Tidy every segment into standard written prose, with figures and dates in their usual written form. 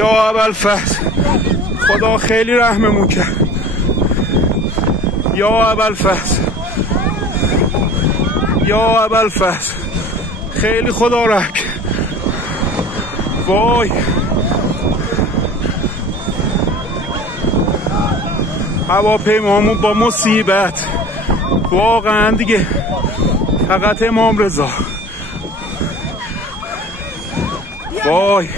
یا ابوالفضل خدا خیلی رحممون کرد. یا ابوالفضل یا ابوالفضل خیلی خدا رحم کرد. وای هواپیمامون با مصیبت واقعا دیگه فقط امام رضا. وای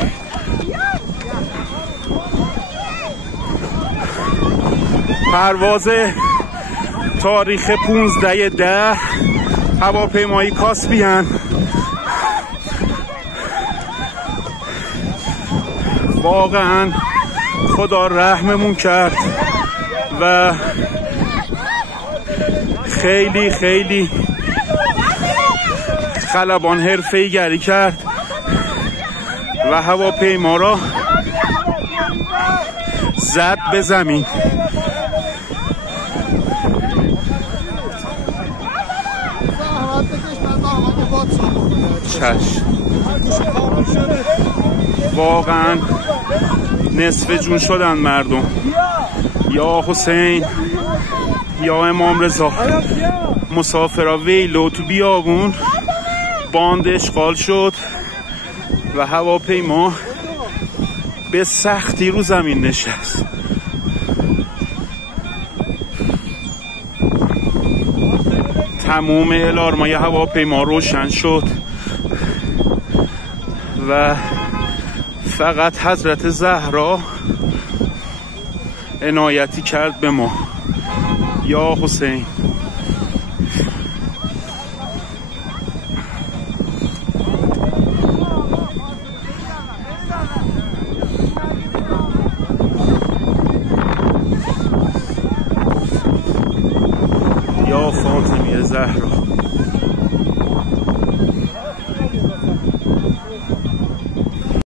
پرواز تاریخ 15/10 هواپیمایی کاسپیان واقعا خدا رحممون کرد و خیلی خیلی خلبان حرفه‌ای گری کرد و هواپیما را زد به زمین. چشم واقعا نصف جون شدن مردم. یا حسین یا امام رضا مسافرا ویلو تو بیابون باند اشغال شد و هواپیما به سختی رو زمین نشست. تموم الارمای هواپیما روشن شد و فقط حضرت زهرا عنایتی کرد به ما. یا حسین